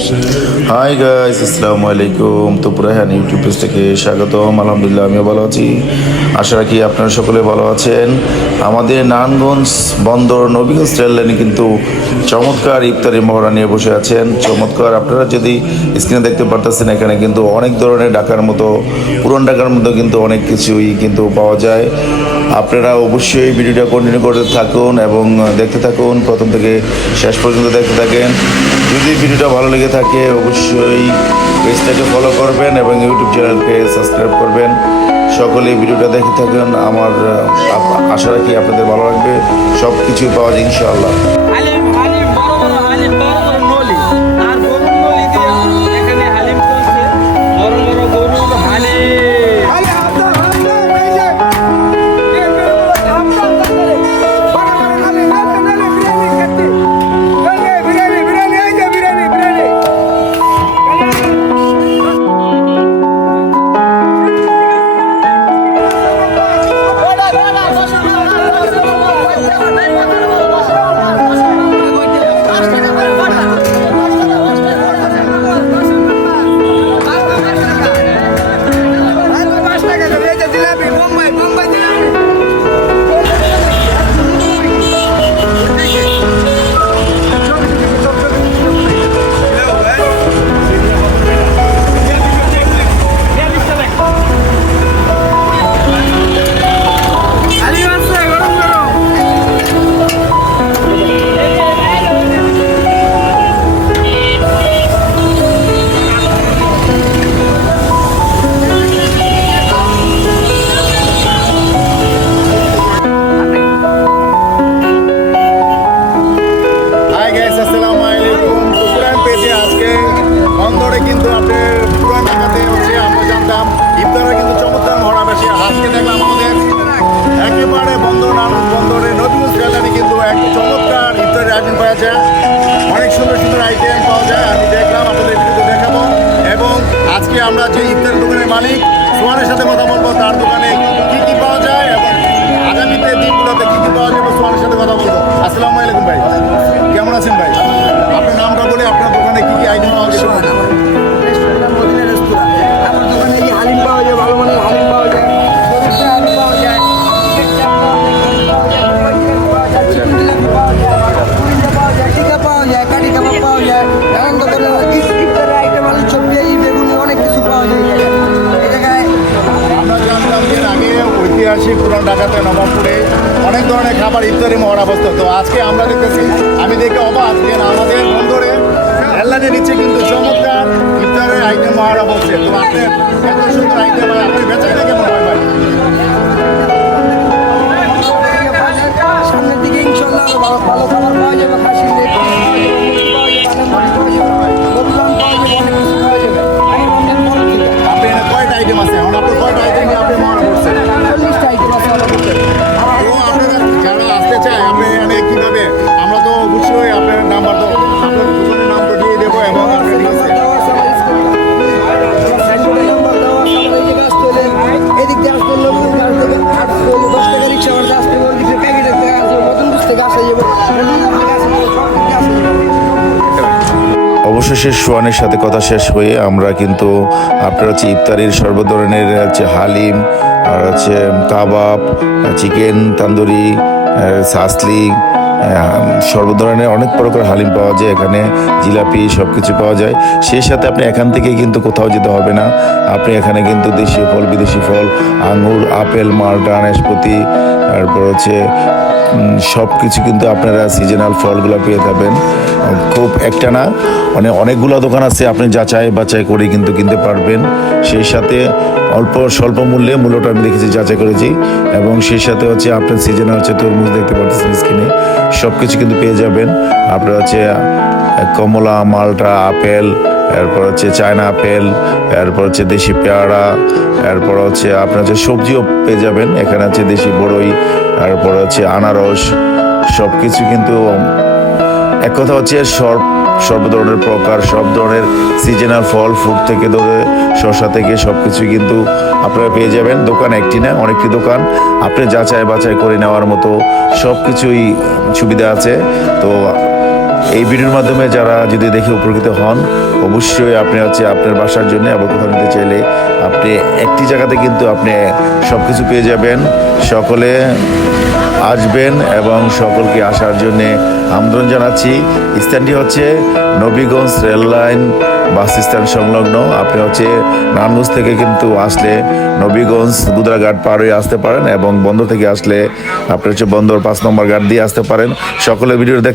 Hi guys, আসসালামু আলাইকুম। তো পুরাহান ইউটিউব পেজ থেকে স্বাগতম। আলহামদুলিল্লাহ আমিও ভালো আছি। আশা রাখি আপনারা সকলে ভালো আছেন। আমাদের নারায়ণগঞ্জ বন্দর নবীগঞ্জ রেল লাইনে কিন্তু চমৎকার ইফতারি মহড়া নিয়ে বসে আছেন। চমৎকার, আপনারা যদি স্ক্রিনে দেখতে পারতেছেন, এখানে কিন্তু অনেক ধরনের ঢাকার মতো, পুরান ঢাকার মতো কিন্তু অনেক কিছুই কিন্তু পাওয়া যায়। আপনারা অবশ্যই ভিডিওটা কন্টিনিউ করতে থাকুন এবং দেখতে থাকুন, প্রথম থেকে শেষ পর্যন্ত দেখতে থাকেন। যদি ভিডিওটা ভালো লেগে থাকে অবশ্যই পেজটাকে ফলো করবেন এবং ইউটিউব চ্যানেলকে সাবস্ক্রাইব করবেন। সকলেই ভিডিওটা দেখে থাকুন। আমার আশা রাখি আপনাদের ভালো লাগবে। সব কিছুই পাওয়া যায় ইনশাআল্লাহ। হালিম হালিম বড় বড় হালিম, বড় বড় নলি আর গরুর নলি দিয়ে এখানে হালিম চলছে। বড় বড় গরুর হালিম। কিন্তু আপনার পুরান ঢাকাতে হচ্ছে আমরা জানতাম ইফতারে কিন্তু চমৎকার মহড়া বেশি। আজকে দেখলাম আমাদের একেবারে বন্দরে নবীগঞ্জ রেললাইনে কিন্তু এক চমৎকার ইফতারের আয়োজন পাওয়া যায়। অনেক সুন্দর সুন্দর আইটেম পাওয়া যায়। আমি দেখলাম, আপনাদের ভিডিওতে দেখাবো। এবং আজকে আমরা যে ইফতার দোকানের মালিক সোহানের সাথে কথা বলবো, তার দোকানে কি কি পাওয়া যায় এবং আগামীতে দিনগুলোতে কি কি পাওয়া যাবে সোহানের সাথে কথা বলবো। আসসালামু আলাইকুম ভাই, কেমন আছেন ভাই? আপনার নামটা বলে আপনার দোকানে কি কি আইটেম পাওয়া যাবে? আমার দোকানে কি হালিম পাওয়া যায়, ভালো মানের হালিম পাওয়া যায়, হালিম পাওয়া যায়, পাওয়া যায়, টিকা পাওয়া যায়, কাঠি কাবাব পাওয়া যায়, এমন ধরনের ইফতারের আইটেম আলু চপড়ি, বেগুনি অনেক কিছু পাওয়া যায় এই জায়গায়। আমরা জানতাম যে আগে ঐতিহাসিক পুরান ঢাকাতে নবাবপুরে অনেক ধরনের খাবার ইফতারি মহড়া বসত। তো আজকে আমরা দেখতেছি, আমি দেখে অবাক যে আমাদের বন্দরে রেললাইনের নিচে কিন্তু চমৎকার ইফতারের আইটেম মহড়া বসছে। তো আপনার এত সুন্দর আইটেম, আপনি বেচাকেনা কেমন হয় ভাই? সামনের দিকে ইনশাল্লাহ আরো ভালো ভালো খাবার পাওয়া যাবে। খাসির লেগ পাওয়া যাবে, মুরগি পাওয়া যাবে, বদলাম পাওয়া যাবে, অনেক কিছু পাওয়া যাবে। আমি মন্দির বড় থেকে আপনি এখানে কয়টা আইটেম আছে? এখন আপনার কয়টা আইটেম নিয়ে আপনি মহড়া করছেন? 40টা আইটেম আছে আমার কাছে। তো আপনারা যারা আসতে চায় আপনি এখানে কীভাবে, আমরা তো অবশ্যই আপনার নাম্বার তো আপনার দোকানের নাম তো দিয়ে দেবো এবং আপনার ঠিক আছে। এদিক দিয়ে আসতে হলে 10 টাকা রিক্সা ভাড়া আসতে হবে, ওদিকে প্যাকেটের থেকে আসবে, নতুন বুঝ থেকে আসা যাবে, অবশেষে সোহানের সাথে কথা শেষ হয়ে আমরা কিন্তু আপনার হচ্ছে ইফতারির সর্ব ধরনের হচ্ছে হালিম, আর হচ্ছে কাবাব, চিকেন তান্দুরি, সাসলি, সর্ব ধরনের অনেক প্রকার হালিম পাওয়া যায় এখানে, জিলাপি সব কিছু পাওয়া যায়। সেই সাথে আপনি এখান থেকে কিন্তু কোথাও যেতে হবে না। আপনি এখানে কিন্তু দেশীয় ফল, বিদেশি ফল, আঙুর, আপেল, মালটা, নাশপাতি, তারপর হচ্ছে সব কিছু কিন্তু আপনারা সিজনাল ফলগুলো পেয়ে যাবেন। খুব একটা না, মানে অনেকগুলো দোকান আছে, আপনি যাচাই বাছাই করে কিন্তু কিনতে পারবেন। সেই সাথে অল্প স্বল্প মূল্যটা আমি দেখেছি, যাচাই করেছি। এবং সেই সাথে হচ্ছে আপনার সিজনাল হচ্ছে তরমুজ দেখতে পাচ্ছেন স্কিনে, সব কিছু কিন্তু পেয়ে যাবেন। আপনার হচ্ছে কমলা, মালটা, আপেল, এরপর হচ্ছে চায়না আপেল, এরপর হচ্ছে দেশি পেয়ারা, এরপর হচ্ছে আপনার হচ্ছে সবজিও পেয়ে যাবেন। এখানে আছে দেশি বড়ই, এরপর হচ্ছে আনারস, সব কিছু কিন্তু এক কথা হচ্ছে সর্ব ধরনের প্রকার, সব ধরনের সিজনাল ফল, ফ্রুট থেকে ধরে শসা থেকে সব কিছু কিন্তু আপনারা পেয়ে যাবেন। দোকান একটি না, অনেকটি দোকান, আপনি যাচাই বাছাই করে নেওয়ার মতো সব কিছুই সুবিধা আছে। তো এই ভিডিওর মাধ্যমে যারা যদি দেখে উপকৃত হন, অবশ্যই আপনি হচ্ছে আপনার বাসার জন্য আবার কোথাও নিতে চাইলে আপনি একটি জায়গাতে কিন্তু আপনি সব কিছু পেয়ে যাবেন। সকলে আসবেন এবং সকলকে আসার জন্যে আমন্ত্রণ জানাচ্ছি। স্থানটি হচ্ছে Nabiganj rail line bus stand সংলগ্ন। আপনি হচ্ছে নারায়ণগঞ্জ থেকে কিন্তু আসলে নবীগঞ্জ গুদরাঘাট পার হয়ে আসতে পারেন এবং বন্দর থেকে আসলে আপনি হচ্ছে বন্দর 5 নম্বর ঘাট দিয়ে আসতে পারেন। সকলে ভিডিও দেখ